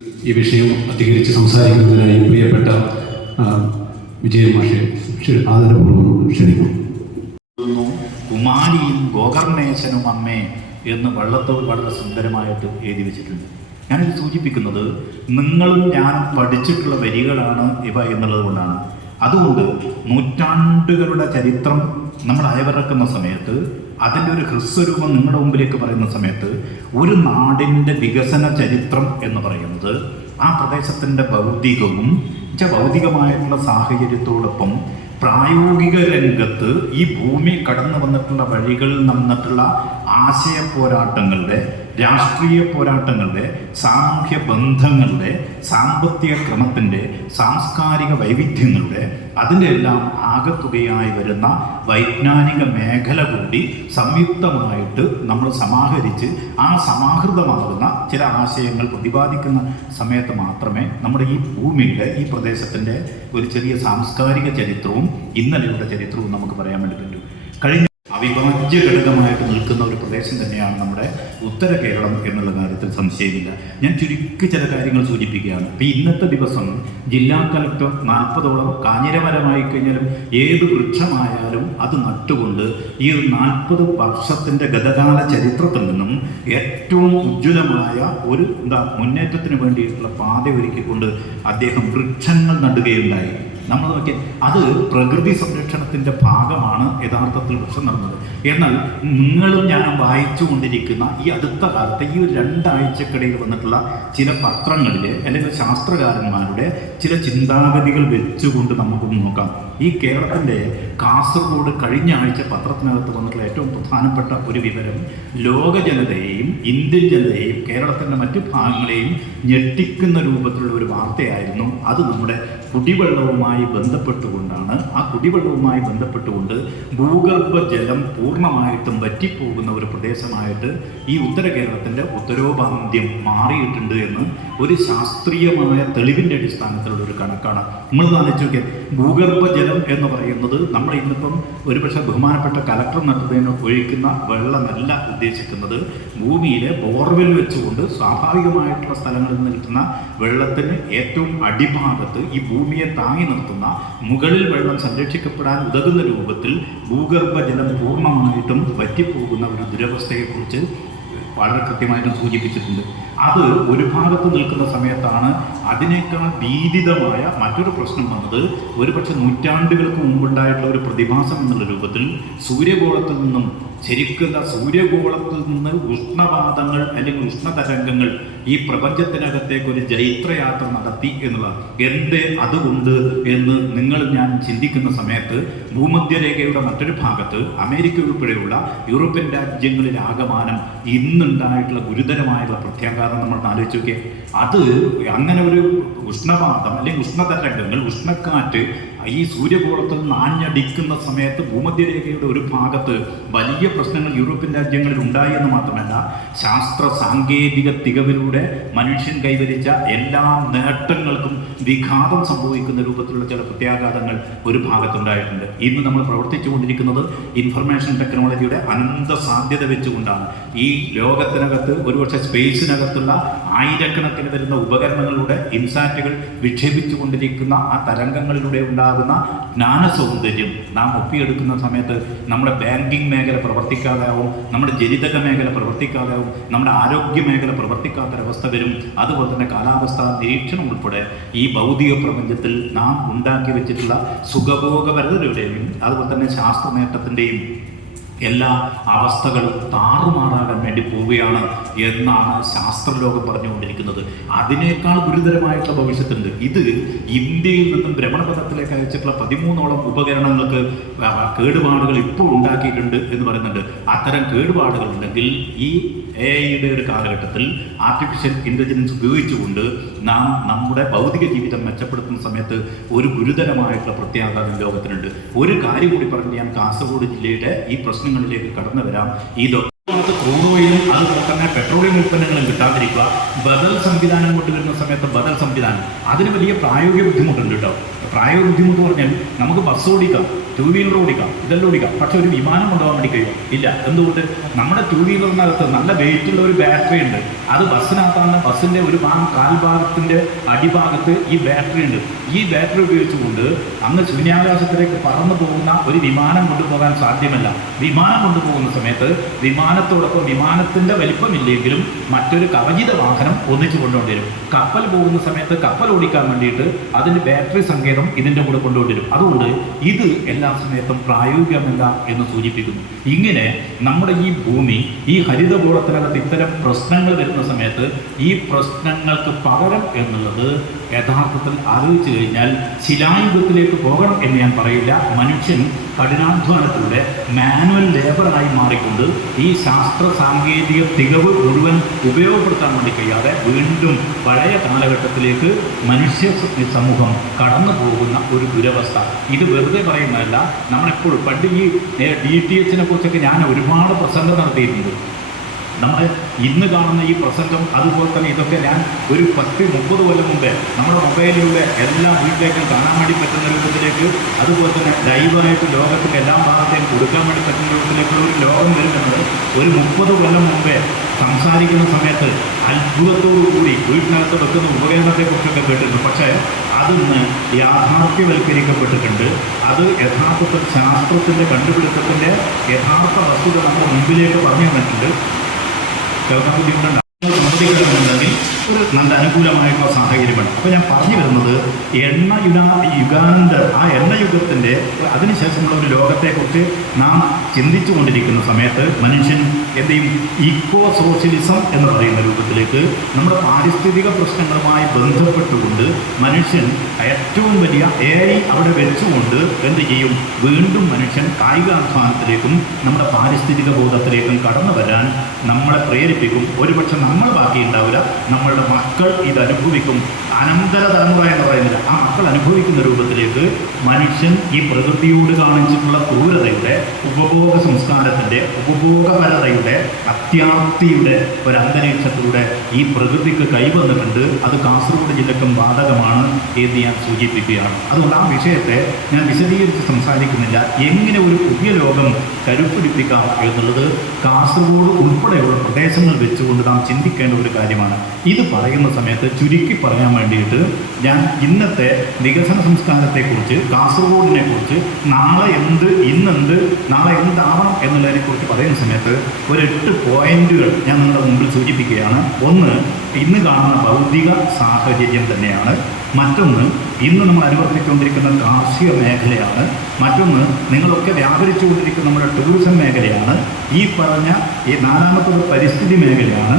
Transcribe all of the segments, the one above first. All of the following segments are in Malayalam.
ഈ വിഷയം അധികരിച്ച് സംസാരിക്കുന്നതിനായി പ്രിയപ്പെട്ട വിജയ മാഷെ ആദരപൂർവ്വം ക്ഷണിക്കുന്നു. കുമാരിയും ഗോകർണേശനും അമ്മേ എന്ന് വള്ളത്തോൾ വളരെ സുന്ദരമായിട്ട് എഴുതി വെച്ചിട്ടുണ്ട്. ഞാനിത് സൂചിപ്പിക്കുന്നത് നിങ്ങളും ഞാനും പഠിച്ചിട്ടുള്ള വരികളാണ് ഇവ എന്നുള്ളത് കൊണ്ടാണ്. അതുകൊണ്ട് നൂറ്റാണ്ടുകളുടെ ചരിത്രം നമ്മൾ അയവിറക്കുന്ന സമയത്ത് അതിൻ്റെ ഒരു ഹ്രസ്വരൂപം നിങ്ങളുടെ മുമ്പിലേക്ക് പറയുന്ന സമയത്ത് ഒരു നാടിൻ്റെ വികസന ചരിത്രം എന്ന് പറയുന്നത് ആ പ്രദേശത്തിൻ്റെ ഭൗതികമായിട്ടുള്ള സാഹചര്യത്തോടൊപ്പം പ്രായോഗിക രംഗത്ത് ഈ ഭൂമി കടന്നു വന്നിട്ടുള്ള വഴികളിൽ നടന്നിട്ടുള്ള ആശയ പോരാട്ടങ്ങളുടെ, രാഷ്ട്രീയ പോരാട്ടങ്ങളുടെ, സാമൂഹ്യ ബന്ധങ്ങളുടെ, സാമ്പത്തിക ക്രമത്തിൻ്റെ, സാംസ്കാരിക വൈവിധ്യങ്ങളുടെ അതിൻ്റെ എല്ലാം ആകത്തുകയായി വരുന്ന വൈജ്ഞാനിക മേഖല കൂടി സംയുക്തമായിട്ട് നമ്മൾ സമാഹരിച്ച് ആ സമാഹൃതമാകുന്ന ചില ആശയങ്ങൾ പ്രതിപാദിക്കുന്ന സമയത്ത് മാത്രമേ നമ്മുടെ ഈ ഭൂമിയുടെ, ഈ പ്രദേശത്തിൻ്റെ ഒരു ചെറിയ സാംസ്കാരിക ചരിത്രവും ഇന്നലെയുടെ ചരിത്രവും നമുക്ക് പറയാൻ വേണ്ടി പറ്റും. കഴിഞ്ഞ അവിഭാജ്യ ഘടകമായിട്ട് നിൽക്കുന്ന ഒരു പ്രദേശം തന്നെയാണ് നമ്മുടെ ഉത്തര കേരളം എന്നുള്ള കാര്യത്തിൽ സംശയമില്ല. ഞാൻ ചുരുക്കി ചില കാര്യങ്ങൾ സൂചിപ്പിക്കുകയാണ്. ഇപ്പം ഇന്നത്തെ ദിവസം ജില്ലാ കലക്ടർ 40ഓളം കാഞ്ഞിരമരമായി കഴിഞ്ഞാലും ഏത് വൃക്ഷമായാലും അത് നട്ടുകൊണ്ട് ഈ 40 വർഷത്തിൻ്റെ ഗതകാല ചരിത്രത്തിൽ നിന്നും ഏറ്റവും ഉജ്ജ്വലമായ ഒരു മുന്നേറ്റത്തിന് വേണ്ടിയിട്ടുള്ള പാത ഒരുക്കിക്കൊണ്ട് അദ്ദേഹം വൃക്ഷങ്ങൾ നടുകയുണ്ടായി. നമ്മൾ നോക്കിയാൽ അത് പ്രകൃതി സംരക്ഷണത്തിൻ്റെ ഭാഗമാണ് യഥാർത്ഥത്തിൽ വൃക്ഷം നടന്നത്. എന്നാൽ നിങ്ങളും ഞാനും വായിച്ചു കൊണ്ടിരിക്കുന്ന ഈ അടുത്ത കാലത്ത് ഈ 2 ആഴ്ചക്കിടയിൽ വന്നിട്ടുള്ള ചില പത്രങ്ങളിൽ അല്ലെങ്കിൽ ശാസ്ത്രകാരന്മാരുടെ ചില ചിന്താഗതികൾ വെച്ചുകൊണ്ട് നമുക്കൊന്ന് നോക്കാം. ഈ കേരളത്തിൻ്റെ കാസർഗോഡ് കഴിഞ്ഞ ആഴ്ച പത്രത്തിനകത്ത് വന്നിട്ടുള്ള ഏറ്റവും പ്രധാനപ്പെട്ട ഒരു വിവരം ലോക ജനതയെയും ഇന്ത്യൻ ജനതയെയും കേരളത്തിൻ്റെ മറ്റു ഭാഗങ്ങളെയും ഞെട്ടിക്കുന്ന രൂപത്തിലുള്ള ഒരു വാർത്തയായിരുന്നു. അത് നമ്മുടെ കുടിവെള്ളവുമായി ബന്ധപ്പെട്ടുകൊണ്ടാണ്. ആ കുടിവെള്ളവുമായി ബന്ധപ്പെട്ടുകൊണ്ട് ഭൂഗർഭജലം പൂർണ്ണമായിട്ടും വറ്റിപ്പോകുന്ന ഒരു പ്രദേശമായിട്ട് ഈ ഉത്തര കേരളത്തിൻ്റെ ഉത്തരോപാന്ത്യം മാറിയിട്ടുണ്ട് എന്ന് ഒരു ശാസ്ത്രീയമായ തെളിവിൻ്റെ അടിസ്ഥാനത്തിലുള്ള ഒരു കണക്കാണ്. നമ്മൾ ആലോചിച്ച് നോക്കിയാൽ ഭൂഗർഭജലം എന്ന് പറയുന്നത് നമ്മൾ ഇന്നിപ്പം ഒരുപക്ഷെ ബഹുമാനപ്പെട്ട കലക്ടർ നട്ടതിന് ഒഴിക്കുന്ന വെള്ളമല്ല ഉദ്ദേശിക്കുന്നത്. ഭൂമിയിലെ ബോർവെൽ വെച്ചുകൊണ്ട് സ്വാഭാവികമായിട്ടുള്ള സ്ഥലങ്ങളിൽ നിന്ന് കിട്ടുന്ന വെള്ളത്തിന് ഏറ്റവും അടിഭാഗത്ത് ഈ ഭൂമിയെ താങ്ങി നിർത്തുന്ന, മുകളിൽ വെള്ളം സംരക്ഷിക്കപ്പെടാൻ ഉതകുന്ന രൂപത്തിൽ ഭൂഗർഭജലം പൂർണ്ണമായിട്ടും വറ്റിപ്പോകുന്ന ഒരു ദുരവസ്ഥയെക്കുറിച്ച് വളരെ കൃത്യമായിട്ടും സൂചിപ്പിച്ചിട്ടുണ്ട്. അത് ഒരു ഭാഗത്ത് നിൽക്കുന്ന സമയത്താണ് അതിനേക്കാൾ ഭീതിതമായ മറ്റൊരു പ്രശ്നം വന്നത്. ഒരുപക്ഷെ നൂറ്റാണ്ടുകൾക്ക് മുമ്പുണ്ടായിട്ടുള്ള ഒരു പ്രതിഭാസം എന്നുള്ള രൂപത്തിൽ സൂര്യഗോളത്തിൽ നിന്നും സൂര്യഗോളത്തിൽ നിന്ന് ഉഷ്ണപാതങ്ങൾ അല്ലെങ്കിൽ ഉഷ്ണതരംഗങ്ങൾ ഈ പ്രപഞ്ചത്തിനകത്തേക്ക് ഒരു ജൈത്രയാത്ര നടത്തി എന്നുള്ളതാണ്. എന്തേ അതുകൊണ്ട് എന്ന് നിങ്ങൾ ഞാൻ ചിന്തിക്കുന്ന സമയത്ത് ഭൂമധ്യരേഖയുടെ മറ്റൊരു ഭാഗത്ത് അമേരിക്ക ഉൾപ്പെടെയുള്ള യൂറോപ്യൻ രാജ്യങ്ങളിൽ ആകമാനം ഇന്നുണ്ടായിട്ടുള്ള ഗുരുതരമായുള്ള പ്രത്യാഘാതം നമ്മൾ ആലോചിച്ച് നോക്കിയാൽ അത് അങ്ങനെ ഒരു ഉഷ്ണപാതം അല്ലെങ്കിൽ ഉഷ്ണതരംഗങ്ങൾ, ഉഷ്ണക്കാറ്റ് ഈ സൂര്യഗോളത്തിൽ നിന്ന് ആഞ്ഞടിക്കുന്ന സമയത്ത് ഭൂമധ്യരേഖയുടെ ഒരു ഭാഗത്ത് വലിയ പ്രശ്നങ്ങൾ യൂറോപ്യൻ രാജ്യങ്ങളിൽ ഉണ്ടായി എന്ന് മാത്രമല്ല ശാസ്ത്ര സാങ്കേതിക തികവിലൂടെ മനുഷ്യൻ കൈവരിച്ച എല്ലാ നേട്ടങ്ങൾക്കും വിഘാതം സംഭവിക്കുന്ന രൂപത്തിലുള്ള ചില പ്രത്യാഘാതങ്ങൾ ഒരു ഭാഗത്തുണ്ടായിട്ടുണ്ട്. ഇന്ന് നമ്മൾ പ്രവർത്തിച്ചു കൊണ്ടിരിക്കുന്നത് ഇൻഫർമേഷൻ ടെക്നോളജിയുടെ അനന്ത സാധ്യത വെച്ചുകൊണ്ടാണ്. ഈ ലോകത്തിനകത്ത് ഒരുപക്ഷെ സ്പേസിനകത്തുള്ള ആയിരക്കണക്കിന് വരുന്ന ഉപകരണങ്ങളുടെ ഇൻസാറ്റുകൾ വിക്ഷേപിച്ചു കൊണ്ടിരിക്കുന്ന ആ തരംഗങ്ങളിലൂടെ ഉണ്ടാകുന്ന ജ്ഞാന സൗന്ദര്യം നാം ഒപ്പിയെടുക്കുന്ന സമയത്ത് നമ്മുടെ ബാങ്കിങ് മേഖല പ്രവർത്തിക്കാതാവും, നമ്മുടെ ജനിതക മേഖല പ്രവർത്തിക്കാതാവും, നമ്മുടെ ആരോഗ്യ മേഖല പ്രവർത്തിക്കാത്തൊരവസ്ഥ വരും. അതുപോലെ തന്നെ കാലാവസ്ഥാ നിരീക്ഷണം ഉൾപ്പെടെ ഈ ഭൗതിക പ്രപഞ്ചത്തിൽ നാം ഉണ്ടാക്കി വെച്ചിട്ടുള്ള സുഖഭോഗപരതയുടെയും അതുപോലെ തന്നെ ശാസ്ത്ര നേട്ടത്തിൻ്റെയും എല്ലാ അവസ്ഥകളും താറുമാറാകാൻ വേണ്ടി പോവുകയാണ് എന്നാണ് ശാസ്ത്രലോകം പറഞ്ഞുകൊണ്ടിരിക്കുന്നത്. അതിനേക്കാൾ ഗുരുതരമായിട്ടുള്ള ഭവിഷ്യത്തുണ്ട്. ഇത് ഇന്ത്യയിൽ നിന്നും ഭ്രമണപഥത്തിലേക്ക് അയച്ചിട്ടുള്ള 13ഓളം ഉപകരണങ്ങൾക്ക് കേടുപാടുകൾ ഇപ്പോൾ ഉണ്ടാക്കിയിട്ടുണ്ട് എന്ന് പറയുന്നുണ്ട്. അത്തരം കേടുപാടുകൾ ഉണ്ടെങ്കിൽ ഈ AI-യുടെ ഒരു കാലഘട്ടത്തിൽ ആർട്ടിഫിഷ്യൽ ഇൻ്റലിജൻസ് ഉപയോഗിച്ചുകൊണ്ട് നാം നമ്മുടെ ഭൗതിക ജീവിതം മെച്ചപ്പെടുത്തുന്ന സമയത്ത് ഒരു ഗുരുതരമായിട്ടുള്ള പ്രത്യാഘാതം ലോകത്തിനുണ്ട്. ഒരു കാര്യം കൂടി പറഞ്ഞ് ഞാൻ കാസർഗോഡ് ജില്ലയുടെ ഈ പ്രശ്നങ്ങളിലേക്ക് കടന്നു വരാം. ഈ ക്രൂഡ് ഓയിലും അതുപോലെ തന്നെ പെട്രോളിയം ഉൽപ്പന്നങ്ങളും കിട്ടാതിരിക്കുക, ബദൽ സംവിധാനം കൊണ്ടുവരുന്ന സമയത്ത് ബദൽ സംവിധാനം അതിന് വലിയ പ്രായോഗിക ബുദ്ധിമുട്ടുണ്ട് കേട്ടോ. പ്രായോഗിക ബുദ്ധിമുട്ട് പറഞ്ഞാൽ നമുക്ക് ബസ് ഓടിക്കാം, ടൂ വീലർ ഓടിക്കാം, ഇതെല്ലാം ഓടിക്കാം. പക്ഷെ ഒരു വിമാനം കൊണ്ടുപോകാൻ വേണ്ടി കഴിയും ഇല്ല. എന്തുകൊണ്ട്? നമ്മുടെ ടൂ വീലറിനകത്ത് നല്ല വെയിറ്റുള്ള ഒരു ബാറ്ററി ഉണ്ട്. അത് ബസ്സിനകത്താണ്. ബസ്സിൻ്റെ ഒരു കാൽഭാഗത്തിൻ്റെ അടിഭാഗത്ത് ഈ ബാറ്ററി ഉണ്ട്. ഈ ബാറ്ററി ഉപയോഗിച്ചുകൊണ്ട് അങ്ങ് ശൂന്യാകാശത്തിലേക്ക് പറന്നു പോകുന്ന ഒരു വിമാനം കൊണ്ടുപോകാൻ സാധ്യമല്ല. വിമാനം കൊണ്ടുപോകുന്ന സമയത്ത് വിമാനത്തോടൊപ്പം വിമാനത്തിൻ്റെ വലിപ്പമില്ലെങ്കിലും മറ്റൊരു കവചിത വാഹനം ഒന്നിച്ചു കൊണ്ടുകൊണ്ടുവരും. കപ്പൽ പോകുന്ന സമയത്ത് കപ്പൽ ഓടിക്കാൻ വേണ്ടിയിട്ട് അതിൻ്റെ ബാറ്ററി സങ്കേതം ഇതിൻ്റെ കൂടെ കൊണ്ടുകൊണ്ടുവരും. അതുകൊണ്ട് ഇത് എല്ലാ സമയത്തും പ്രായോഗികമല്ല എന്ന് സൂചിപ്പിക്കുന്നു. ഇങ്ങനെ നമ്മുടെ ഈ ഭൂമി, ഈ ഹരിതഗോളത്തിനകത്ത് ഇത്തരം പ്രശ്നങ്ങൾ വരുന്ന സമയത്ത് ഈ പ്രശ്നങ്ങൾക്ക് പകരം എന്നുള്ളത് യഥാർത്ഥത്തിൽ ആലോചിച്ചു കഴിഞ്ഞാൽ ശിലായുഗത്തിലേക്ക് പോകണം എന്ന് ഞാൻ പറയില്ല. മനുഷ്യൻ കഠിനാധ്വാനത്തിലൂടെ മാനുവൽ ലേബറായി മാറിക്കൊണ്ട് ഈ ശാസ്ത്ര സാങ്കേതിക തികവ് മുഴുവൻ ഉപയോഗപ്പെടുത്താൻ വേണ്ടി കഴിയാതെ വീണ്ടും പഴയ കാലഘട്ടത്തിലേക്ക് മനുഷ്യ സമൂഹം കടന്നു പോകുന്ന ഒരു ദുരവസ്ഥ. ഇത് വെറുതെ പറയുന്നതല്ല. നമ്മളെപ്പോഴും പണ്ട് ഈ DTH കുറിച്ചൊക്കെ ഞാൻ ഒരുപാട് പ്രസംഗം നടത്തിയിട്ടുണ്ട്. നമ്മുടെ ഇന്ന് കാണുന്ന ഈ പ്രസംഗം അതുപോലെ തന്നെ ഇതൊക്കെ ഞാൻ ഒരു 10-30 കൊല്ലം മുമ്പേ നമ്മുടെ മൊബൈലിലൂടെ എല്ലാ വീട്ടിലേക്കും കാണാൻ വേണ്ടി പറ്റുന്ന രൂപത്തിലേക്ക്, അതുപോലെ തന്നെ ലൈവായിട്ട് ലോകത്തിൻ്റെ എല്ലാ ഭാഗത്തേക്കും കൊടുക്കാൻ വേണ്ടി പറ്റുന്ന രൂപത്തിലേക്കുള്ള ഒരു ലോകം വരുന്നത് ഒരു 30 കൊല്ലം മുമ്പേ സംസാരിക്കുന്ന സമയത്ത് അത്ഭുതത്തോടുകൂടി വീട്ടിനകത്ത് വെക്കുന്ന ഉപകരണത്തെക്കുറിച്ചൊക്കെ കേട്ടിട്ടുണ്ട്. പക്ഷേ അതിന്ന് യാഥാർത്ഥ്യവൽക്കരിക്കപ്പെട്ടിട്ടുണ്ട്. അത് യഥാർത്ഥത്തിൽ ശാസ്ത്രത്തിൻ്റെ കണ്ടുപിടുത്തത്തിൻ്റെ യഥാർത്ഥ വസ്തുത നമ്മുടെ മുമ്പിലേക്ക് പറഞ്ഞു തന്നിട്ടുണ്ട്. കേൾക്കാൻ ബുദ്ധിമുട്ടുണ്ട് സമ്മതിക്കണമെന്നുണ്ടെങ്കിൽ ഒരു നല്ല അനുകൂലമായിട്ടുള്ള സാഹചര്യമാണ്. അപ്പോൾ ഞാൻ പറഞ്ഞു വരുന്നത് യുഗാനന്തരം, ആ യുഗത്തിൻ്റെ അതിനുശേഷമുള്ള ഒരു ലോകത്തെക്കുറിച്ച് നാം ചിന്തിച്ചു കൊണ്ടിരിക്കുന്ന സമയത്ത് മനുഷ്യൻ എന്ത് ചെയ്യും? ഇക്കോ സോഷ്യലിസം എന്ന് പറയുന്ന രൂപത്തിലേക്ക് നമ്മുടെ പാരിസ്ഥിതിക പ്രശ്നങ്ങളുമായി ബന്ധപ്പെട്ടുകൊണ്ട് മനുഷ്യൻ ഏറ്റവും വലിയ AI അവിടെ വെച്ചുകൊണ്ട് എന്ത് ചെയ്യും? വീണ്ടും മനുഷ്യൻ കായികാധ്വാനത്തിലേക്കും നമ്മുടെ പാരിസ്ഥിതിക ബോധത്തിലേക്കും കടന്നു വരാൻ നമ്മളെ പ്രേരിപ്പിക്കും. ഒരുപക്ഷെ നമ്മൾ ബാക്കിയുണ്ടാവില്ല, നമ്മളുടെ മക്കൾ ഇത് അനുഭവിക്കും. അനന്തര തലമുറ എന്ന് പറയുന്നില്ല, ആ മക്കൾ അനുഭവിക്കുന്ന രൂപത്തിലേക്ക് മനുഷ്യൻ ഈ പ്രകൃതിയോട് കാണിച്ചിട്ടുള്ള ക്രൂരതയുടെ, ഉപഭോഗ സംസ്കാരത്തിൻ്റെ, ഉപഭോഗപരതയുടെ, അത്യാർത്തിയുടെ ഒരു അന്തരീക്ഷത്തിലൂടെ ഈ പ്രകൃതിക്ക് കൈവന്നിട്ടുണ്ട്. അത് കാസർഗോഡ് ജില്ലക്കും ബാധകമാണ് എന്ന് ഞാൻ സൂചിപ്പിക്കുകയാണ്. അതുകൊണ്ട് ആ വിഷയത്തെ ഞാൻ വിശദീകരിച്ച് സംസാരിക്കുന്നില്ല. എങ്ങനെ ഒരു പുതിയ ലോകം കരുപ്പിടിപ്പിക്കാം എന്നുള്ളത് കാസർഗോഡ് ഉൾപ്പെടെയുള്ള പ്രദേശങ്ങൾ വെച്ചുകൊണ്ട് നാം ചിന്തിക്കേണ്ട ഒരു കാര്യമാണ്. ഇത് പറയുന്ന സമയത്ത് ചുരുക്കി പറയാൻ വേണ്ടിയിട്ട് ഞാൻ ഇന്നത്തെ വികസന സംസ്കാരത്തെക്കുറിച്ച്, കാസർഗോഡിനെ കുറിച്ച്, നാളെ എന്ത്, ഇന്നെന്ത്, നാളെ എന്താവണം എന്നുള്ളതിനെക്കുറിച്ച് പറയുന്ന സമയത്ത് ഒരു 8 പോയിന്റുകൾ ഞാൻ നിങ്ങളുടെ മുമ്പിൽ സൂചിപ്പിക്കുകയാണ്. ഒന്ന്, ഇന്ന് കാണുന്ന ഭൗതിക സാഹചര്യം തന്നെയാണ്. മറ്റൊന്ന്, ഇന്ന് നമ്മൾ അനുവർത്തിച്ചുകൊണ്ടിരിക്കുന്ന കാർഷിക മേഖലയാണ്. മറ്റൊന്ന്, നിങ്ങളൊക്കെ വ്യാപരിച്ചുകൊണ്ടിരിക്കുന്ന നമ്മുടെ ടൂറിസം മേഖലയാണ്. ഈ പറഞ്ഞ ഈ 4ാമത്തെ പരിസ്ഥിതി മേഖലയാണ്.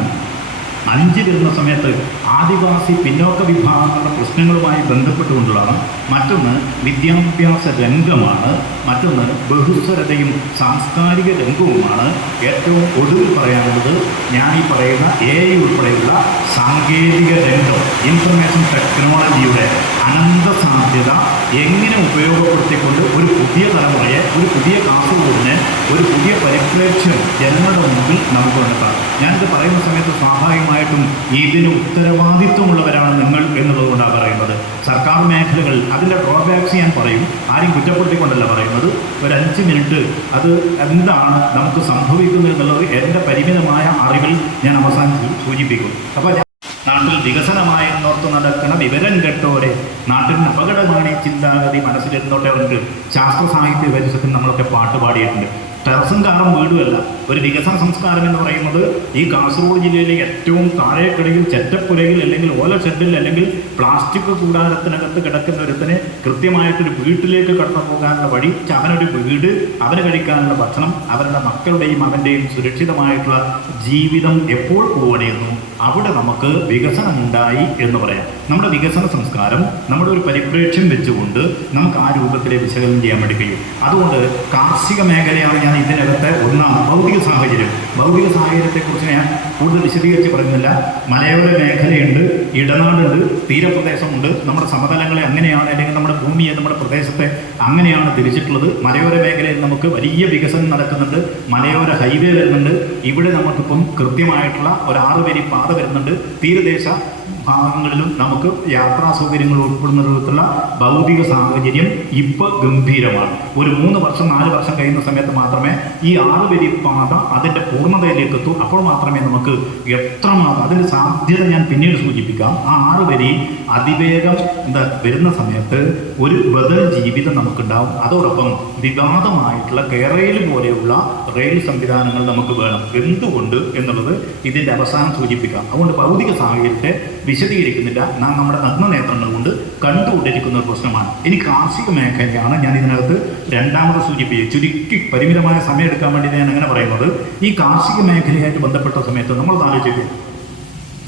5 വരുന്ന സമയത്ത് ആദിവാസി പിന്നോക്ക വിഭാഗങ്ങളുടെ പ്രശ്നങ്ങളുമായി ബന്ധപ്പെട്ടുകൊണ്ടുള്ളതാണ്. മറ്റൊന്ന് വിദ്യാഭ്യാസ രംഗമാണ്. മറ്റൊന്ന് ബഹുസ്വരതയും സാംസ്കാരിക രംഗവുമാണ്. ഏറ്റവും ഒടുവിൽ പറയാനുള്ളത് ഞാൻ ഈ പറയുന്ന AI ഉൾപ്പെടെയുള്ള സാങ്കേതിക രംഗം, ഇൻഫർമേഷൻ ടെക്നോളജിയുടെ അനന്ത സാധ്യത എങ്ങനെ ഉപയോഗപ്പെടുത്തിക്കൊണ്ട് ഒരു പുതിയ തലമുറയെ, ഒരു പുതിയ കാസർഗോഡിനെ, ഒരു പുതിയ പരിപ്രേക്ഷ്യം ജനങ്ങളുടെ മുമ്പിൽ നമുക്ക് കണ്ടെത്താം. ഞാനിത് പറയുന്ന സമയത്ത് സ്വാഭാവികമായിട്ടും ഇതിന് ഉത്തരവാദിത്വമുള്ളവരാണ് നിങ്ങൾ എന്നുള്ളതുകൊണ്ടാണ് പറയുന്നത്. സർക്കാർ മേഖലകൾ അതിൻ്റെ ഡ്രോബാക്സ് ഞാൻ പറയും, ആരും കുറ്റപ്പെടുത്തിക്കൊണ്ടല്ല പറയുന്നത്. ഒരു 5 മിനിറ്റ് അത് എന്താണ് നമുക്ക് സംഭവിക്കുന്നത് എന്നുള്ളത് എൻ്റെ പരിമിതമായ അറിവിൽ ഞാൻ അവസാനം സൂചിപ്പിക്കും. അപ്പോൾ നാട്ടിൽ വികസനമായി എന്നോർത്ത് നടക്കുന്ന വിവരം കെട്ടോരെ നാട്ടിന് അപകടമാണ് ഈ ചിന്താഗതി മനസ്സിലിരുന്നോട്ടെ ഉണ്ട്. ശാസ്ത്ര സാഹിത്യ പരിസരത്തിൽ നമ്മളൊക്കെ പാട്ട് പാടിയിട്ടുണ്ട്. ടെറസും കാറും വീടുമല്ല. ഒരു വികസന സംസ്കാരം എന്ന് പറയുന്നത് ഈ കാസർഗോഡ് ജില്ലയിലെ ഏറ്റവും താഴേക്കിടയിൽ ചെറ്റപ്പുരയിൽ, അല്ലെങ്കിൽ ഓല ഷെഡിൽ, അല്ലെങ്കിൽ പ്ലാസ്റ്റിക് കൂടാരത്തിനകത്ത് കിടക്കുന്ന ഒരുത്തനെ കൃത്യമായിട്ടൊരു വീട്ടിലേക്ക് കടന്നു പോകാനുള്ള വഴി, അവനൊരു വീട്, അവന് കഴിക്കാനുള്ള ഭക്ഷണം, അവരുടെ മക്കളുടെയും അവൻ്റെയും സുരക്ഷിതമായിട്ടുള്ള ജീവിതം എപ്പോൾ പോകണിരുന്നു അവിടെ നമുക്ക് വികസനമുണ്ടായി എന്ന് പറയാം. നമ്മുടെ വികസന സംസ്കാരം നമ്മുടെ ഒരു പരിപ്രേക്ഷ്യം വെച്ചുകൊണ്ട് നമുക്ക് ആ രൂപത്തിലെ വിശകലനം ചെയ്യാൻ വേണ്ടി കഴിയും. അതുകൊണ്ട് കാർഷിക മേഖലയാണ് ഞാൻ ഇതിനകത്തെ ഒന്നാം. ഭൗതിക സാഹചര്യം, ഭൗതിക സാഹചര്യത്തെക്കുറിച്ച് ഞാൻ കൂടുതൽ വിശദീകരിച്ച് പറയുന്നില്ല. മലയോര മേഖലയുണ്ട്, ഇടനാടുണ്ട്, തീരപ്രദേശമുണ്ട്. നമ്മുടെ സമതലങ്ങളെ അങ്ങനെയാണ്, അല്ലെങ്കിൽ നമ്മുടെ ഭൂമിയെ, നമ്മുടെ പ്രദേശത്തെ അങ്ങനെയാണ് തിരിച്ചിട്ടുള്ളത്. മലയോര മേഖലയിൽ നമുക്ക് വലിയ വികസനം നടക്കുന്നുണ്ട്. മലയോര ഹൈവേ വരുന്നുണ്ട്. ഇവിടെ നമുക്കിപ്പം കൃത്യമായിട്ടുള്ള ഒരു 6 വരി പാത വരുന്നുണ്ട്. തീരദേശ ഭാഗങ്ങളിലും നമുക്ക് യാത്രാ സൗകര്യങ്ങൾ ഉൾപ്പെടുന്ന വിധത്തിലുള്ള ഭൗതിക സാഹചര്യം ഇപ്പോൾ ഗംഭീരമാണ്. ഒരു 3 വർഷം 4 വർഷം കഴിയുന്ന സമയത്ത് മാത്രമേ ഈ 6 വരി പാത അതിൻ്റെ പൂർണ്ണതയിലേക്ക് എത്തൂ. അപ്പോൾ മാത്രമേ നമുക്ക് എത്രമാത്രം അതിൻ്റെ സാധ്യത ഞാൻ പിന്നീട് സൂചിപ്പിക്കാം. ആ 6 വരി അതിവേഗം വരുന്ന സമയത്ത് ഒരു ബദൽ ജീവിതം നമുക്കുണ്ടാവും. അതോടൊപ്പം വിവാദമായിട്ടുള്ള കേരളയിൽ പോലെയുള്ള റെയിൽ സംവിധാനങ്ങൾ നമുക്ക് വേണം. എന്തുകൊണ്ട് എന്നുള്ളത് ഇതിൻ്റെ അവസാനം സൂചിപ്പിക്കാം. അതുകൊണ്ട് ഭൗതിക സാഹചര്യത്തെ വിശദീകരിക്കുന്നില്ല. നാം നമ്മുടെ നഗ്നനേത്രങ്ങൾ കൊണ്ട് കണ്ടുകൊണ്ടിരിക്കുന്ന ഒരു പ്രശ്നമാണ്. ഇനി കാർഷിക മേഖലയാണ് ഞാൻ ഇതിനകത്ത് രണ്ടാമത് സൂചിപ്പിച്ചത്. ചുരുക്കി പരിമിതമായ സമയം എടുക്കാൻ വേണ്ടി ഞാൻ അങ്ങനെ പറയുന്നത്, ഈ കാർഷിക മേഖലയായിട്ട് ബന്ധപ്പെട്ട സമയത്ത് നമ്മൾ ആലോചിച്ചത്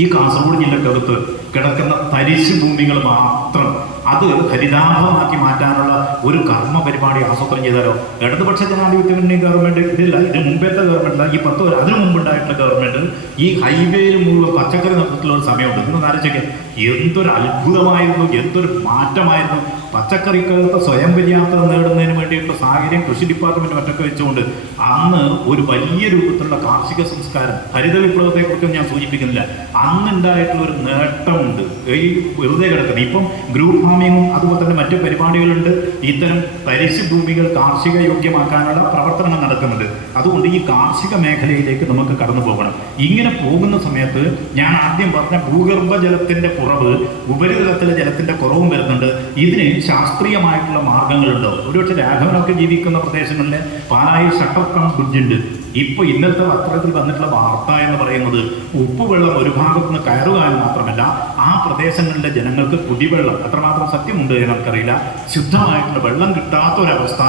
ഈ കാസർഗോഡ് ജില്ലക്കകത്ത് കിടക്കുന്ന തരിശ് ഭൂമികൾ മാത്രം അത് ഹരിതാഭമാക്കി മാറ്റാനുള്ള ഒരു കർമ്മ പരിപാടി ആസൂത്രണം ചെയ്താലോ? ഇടതുപക്ഷ ജനാധിപത്യ മുന്നണി ഗവൺമെന്റ് ഇതില്ല, ഇതിന് മുമ്പത്തെ ഗവൺമെന്റില്ല, ഈ 10 അതിനു മുമ്പുണ്ടായിട്ടുള്ള ഗവൺമെന്റ് ഈ ഹൈവേയിൽ മുഴുവൻ പച്ചക്കറി നിർത്തിയിട്ടുള്ള ഒരു സമയമുണ്ട്. ഇന്ന് ആലോചിക്കുക, എന്തൊരു അത്ഭുതമായിരുന്നു, എന്തൊരു മാറ്റമായിരുന്നു. പച്ചക്കറിക്കകത്ത് സ്വയം പര്യാപ്തത നേടുന്നതിന് വേണ്ടിയിട്ടുള്ള സാഹചര്യം കൃഷി ഡിപ്പാർട്ട്മെന്റ് മറ്റൊക്കെ വെച്ചുകൊണ്ട് അന്ന് ഒരു വലിയ രൂപത്തിലുള്ള കാർഷിക സംസ്കാരം, ഹരിത വിപ്ലവത്തെക്കുറിച്ച് ഞാൻ സൂചിപ്പിക്കുന്നില്ല, അന്നുണ്ടായിട്ടുള്ള ഒരു നേട്ടമുണ്ട്. ഈ വെറുതെ കിടക്കുന്നത് ഇപ്പം ഗ്രൂപ്പ് ഫാമിങ്ങും അതുപോലെ തന്നെ മറ്റു പരിപാടികളുണ്ട്. ഇത്തരം തരിശ് ഭൂമികൾ കാർഷിക യോഗ്യമാക്കാനുള്ള പ്രവർത്തനങ്ങൾ നടക്കുന്നുണ്ട്. അതുകൊണ്ട് ഈ കാർഷിക മേഖലയിലേക്ക് നമുക്ക് കടന്നു പോകണം. ഇങ്ങനെ പോകുന്ന സമയത്ത് ഞാൻ ആദ്യം പറഞ്ഞ ഭൂഗർഭ ജലത്തിന്റെ കുറവ്, ഉപരിതലത്തിലെ ജലത്തിന്റെ കുറവും വരുന്നുണ്ട്. ഇതിന് ശാസ്ത്രീയമായിട്ടുള്ള മാർഗങ്ങളുണ്ടോ? ഒരുപക്ഷെ രാഘവനൊക്കെ ജീവിക്കുന്ന പ്രദേശങ്ങളിൽ പാലായിൽ ഷട്ടർ കം ബ്രിഡ്ജുണ്ട്. ഇപ്പോൾ ഇന്നത്തെ പത്രത്തിൽ വന്നിട്ടുള്ള വാർത്ത എന്ന് പറയുന്നത് ഉപ്പുവെള്ളം ഒരു ഭാഗത്ത് നിന്ന് കയറുക എന്ന് മാത്രമല്ല, ആ പ്രദേശങ്ങളിലെ ജനങ്ങൾക്ക് കുടിവെള്ളം എത്രമാത്രം സത്യമുണ്ട് എന്ന് നമുക്കറിയില്ല, ശുദ്ധമായിട്ടുള്ള വെള്ളം കിട്ടാത്ത ഒരവസ്ഥ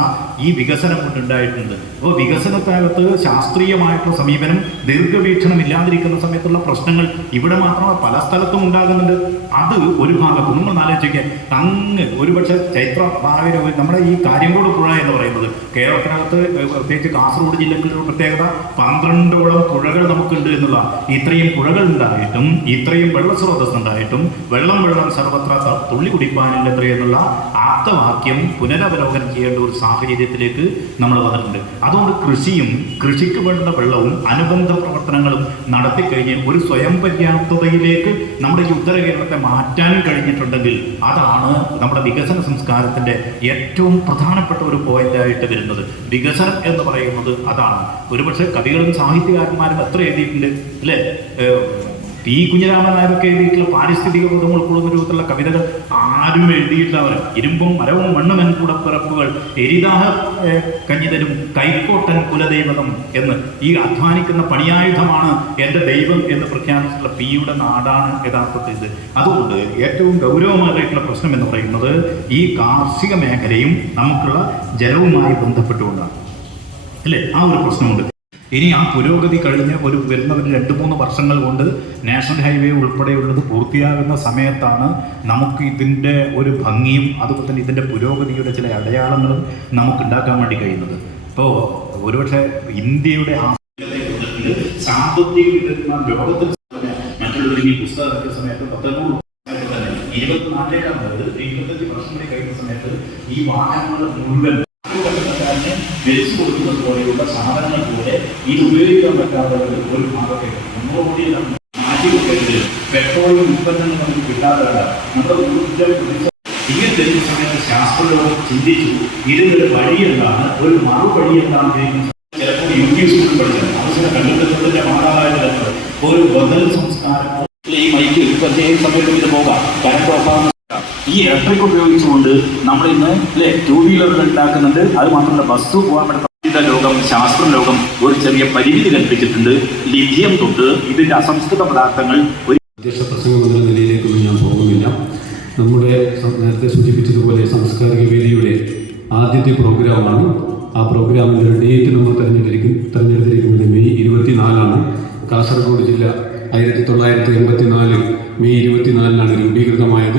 ഈ വികസനം കൊണ്ടുണ്ടായിട്ടുണ്ട്. അപ്പോൾ വികസനത്തിനകത്ത് ശാസ്ത്രീയമായിട്ടുള്ള സമീപനം, ദീർഘവീക്ഷണം ഇല്ലാതിരിക്കുന്ന സമയത്തുള്ള പ്രശ്നങ്ങൾ ഇവിടെ മാത്രമല്ല പല സ്ഥലത്തും ഉണ്ടാകുന്നുണ്ട്. അത് ഒരു ഭാഗത്ത് നമ്മൾ ആലോചിക്കുക, അങ്ങ് ഒരുപക്ഷെ ചൈത്ര ഭാവിയിൽ നമ്മുടെ ഈ കാര്യങ്കോട് പുഴ എന്ന് പറയുന്നത് കേരളത്തിനകത്ത് പ്രത്യേകിച്ച് കാസർഗോഡ് ജില്ലകളിൽ പ്രത്യേകത 12ഓളം പുഴകൾ നമുക്കുണ്ട് എന്നുള്ള. ഇത്രയും പുഴകൾ ഉണ്ടായിട്ടും ഇത്രയും വെള്ളസ്രോതസ് ഉണ്ടായിട്ടും വെള്ളം സർവത്ര തുള്ളി കുടിപ്പാനില്ല എത്രയെന്നുള്ള ആപ്തവാക്യം പുനരവലോകനം ചെയ്യേണ്ട ഒരു സാഹചര്യത്തിലേക്ക് നമ്മൾ വന്നിട്ടുണ്ട്. അതുകൊണ്ട് കൃഷിക്ക് വേണ്ട വെള്ളവും അനുബന്ധ പ്രവർത്തനങ്ങളും നടത്തിക്കഴിഞ്ഞ് ഒരു സ്വയം പര്യാപ്തതയിലേക്ക് നമ്മുടെ ഈ ഉത്തര കേരളത്തെ മാറ്റാൻ കഴിഞ്ഞിട്ടുണ്ടെങ്കിൽ അതാണ് നമ്മുടെ വികസന സംസ്കാരത്തിന്റെ ഏറ്റവും പ്രധാനപ്പെട്ട ഒരു പോയിന്റായിട്ട് വരുന്നത്. വികസനം എന്ന് പറയുന്നത് അതാണ്. ഒരുപക്ഷെ കവികളും സാഹിത്യകാരന്മാരും എത്ര എഴുതിയിട്ടുണ്ട് അല്ലേ? ടി കുഞ്ഞിരാമൻ നായരൊക്കെ എഴുതിയിട്ടുള്ള പാരിസ്ഥിതിക ബോധം ഉൾക്കൊള്ളുന്ന രൂപത്തിലുള്ള കവിതകൾ ആരും എഴുതിയിട്ടവർ. ഇരുമ്പും മരവും മണ്ണും കൂടെ പിറപ്പുകൾ എരിതാഹ കഞ്ഞിതരും കൈക്കോട്ടൻ കുലദൈവതം എന്ന്, ഈ അധ്വാനിക്കുന്ന പണിയായുധമാണ് എൻ്റെ ദൈവം എന്ന് പ്രഖ്യാപിച്ചിട്ടുള്ള പിയുടെ നാടാണ് യഥാർത്ഥത്തിൽ ഇത്. അതുകൊണ്ട് ഏറ്റവും ഗൗരവമായിട്ടുള്ള പ്രശ്നം എന്ന് പറയുന്നത് ഈ കാർഷിക മേഖലയും നമുക്കുള്ള ജലവുമായി ബന്ധപ്പെട്ടുകൊണ്ടാണ് അല്ലേ? ആ ഒരു പ്രശ്നമുണ്ട്. ഇനി ആ പുരോഗതി കഴിഞ്ഞ് വരുന്ന 2-3 വർഷങ്ങൾ കൊണ്ട് നാഷണൽ ഹൈവേ ഉൾപ്പെടെയുള്ളത് പൂർത്തിയാകുന്ന സമയത്താണ് നമുക്ക് ഇതിൻ്റെ ഒരു ഭംഗിയും അതുപോലെ തന്നെ ഇതിൻ്റെ പുരോഗതിയുടെ ചില അടയാളങ്ങളും നമുക്ക് ഉണ്ടാക്കാൻ വേണ്ടി കഴിയുന്നത്. ഇപ്പോൾ ഒരുപക്ഷെ ഇന്ത്യയുടെ സാമ്പത്തിക വിദഗ്ധന്മാർ ലോകത്തിൽ മറ്റുള്ളവർ ഈ പുസ്തകത്തിന്റെ സമയത്ത് 24 25 വർഷങ്ങളിൽ കഴിയുന്ന സമയത്ത് ഈ വാഹനങ്ങൾ മുഴുവൻ വെച്ചു കൊടുക്കുന്നത് പോലെയുള്ള സാധനങ്ങൾ പോലെ ഇത് ഉപയോഗിക്കാൻ പറ്റാത്ത ഒരു ഭാഗത്തേക്ക് നമ്മളോടി മാറ്റിവെക്കരുത്. പെട്രോളിയം ഉൽപ്പന്നങ്ങൾ നമുക്ക് കിട്ടാത്തതാണ് നമ്മുടെ ഊർജ്ജം. ഇങ്ങനെ തരുന്ന സമയത്ത് ശാസ്ത്രലോകം ചിന്തിച്ചു ഇതിനൊരു വഴി എന്താണ്, ഒരു മറുപടി എന്താണ് ചെയ്യുന്നത്. ചിലപ്പോൾ യൂട്യൂബ് സ്കൂളിൽ പഠിച്ചത് അവസരം കണ്ടെത്തുന്നതിന്റെ മാതാവായിട്ട് ഒരു ബദൽ സംസ്കാരം. ഈ മൈക്ക് പ്രത്യേക സമയത്ത് ഇത് പോകാം, കറണ്ട് ഓഫാകുന്ന ഈ ഇലക്ട്രിക് ഉപയോഗിച്ചുകൊണ്ട് നമ്മൾ ഇന്ന് അല്ലെ 2 വീലറുകൾ ഉണ്ടാക്കുന്നുണ്ട്. അത് മാത്രമല്ല ബസ് പോകാൻ പറ്റുന്ന ലോകം, ശാസ്ത്ര ലോകം ഒരു ചെറിയ പരിമിതി കൽപ്പിച്ചിട്ടുണ്ട്. ലിഥിയം തൊട്ട് ഇതിന്റെ അസംസ്കൃത പദാർത്ഥങ്ങൾ അധ്യക്ഷ പ്രസംഗം എന്ന നിലയിലേക്കൊന്നും ഞാൻ പോകുന്നില്ല. നമ്മുടെ നേരത്തെ സൂചിപ്പിച്ചതുപോലെ സാംസ്കാരിക വേദിയുടെ ആദ്യത്തെ പ്രോഗ്രാമാണ്. ആ പ്രോഗ്രാമിൻ്റെ ഒരു ഡേറ്റ് നമ്മൾ തെരഞ്ഞെടുത്തിരിക്കുന്നത് മെയ് 24 കാസർഗോഡ് ജില്ല 1984 മെയ് 24 രൂപീകൃതമായത്.